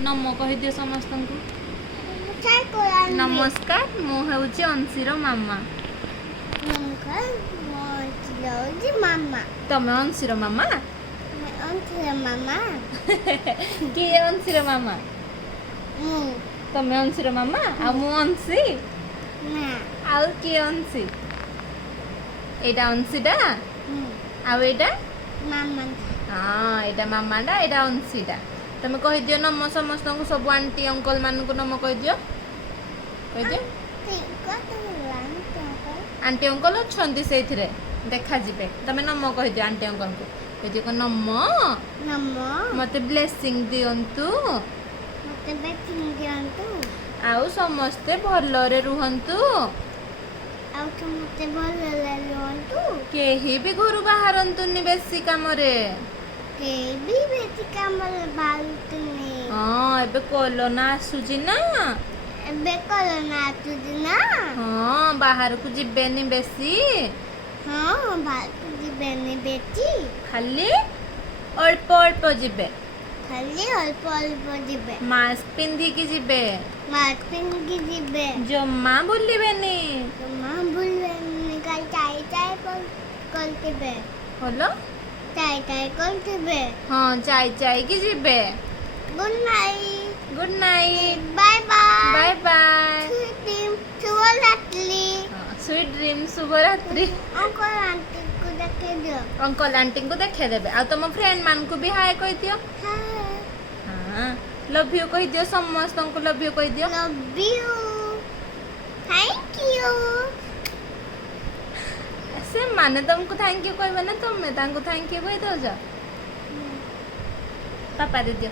नमो कहि दियो समस्त को। नमस्कार मु हेउची अंशीर मामा। नमस्कार मोची मामा। तमे अंशीर मामा? अंशीर मामा। किए अंशीर मामा? तमे अंशीर मामा आ मु अंशी? ना आउ किए अंशी? एटा अंशीडा आउ एटा मामा। हाँ एटा मामाडा एटा अंशीडा। तमे कहि दियो नमो समस्त को सब आंटी अंकल मान को नमो कहि दियो। कहि दियो आंटी अंकल अछंती सेथिरे देखा जिबे। तमे नमो कहि दियो आंटी अंकल को। कहि दियो नमो नमो मते ब्लेसिंग दियंतु। मते ब्लेसिंग दियंतु। आउ समस्ते भलरे रुहंतु। आउ समस्ते भलरे रुहंतु। केही भी घरु बाहरंतुनी बेसी कामरे। केही बेसी कामरे बाहरंतुनी। हां एबे कोरोना आसुची ना। एबे कोरोना आसुची ना। हां बाहर को जिबेनी बेसी। हां बाहर को जिबेनी बेसी। खाली अल्प अल्प जिबे। खाली अल्प अल्प जिबे। मास्क पिंधी की जिबे। मास्क पिंधी की जिबे। जम्मा बुलिबेनी। जम्मा बुलिबेनी काल चाय चाय करतेबे। बोलो चाय चाय करतेबे। हां चाय चाय की जिबे। Good night. Good night. Bye bye. Bye bye. शुभ रात्रि। स्वीट ड्रीम शुभ रात्रि। अंकल आंटी को देखे दियो। अंकल आंटी को देखे देबे। आ तुम फ्रेंड मान को भी हाय कहि दियो। हां लव यू कहि दियो समस्त को लव यू कहि दियो। Love you thank you. से माने तुमको थैंक यू कहबे ना तुम तांको थैंक यू कहि दो जा। पापा दे दियो।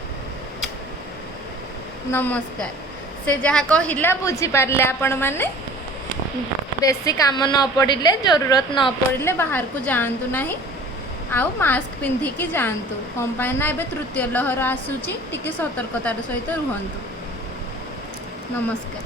नमस्कार से जहाँ कहला बुझी पारले आपण माने बेसी काम न पड़िले जरूरत न पड़िले बाहर को जातु नहीं। आउ मास्क पिंधी की जातु कम पाए ना एबे तृतीय लहर आसुची टिके सतर्कतार सहित रुहंतु। नमस्कार।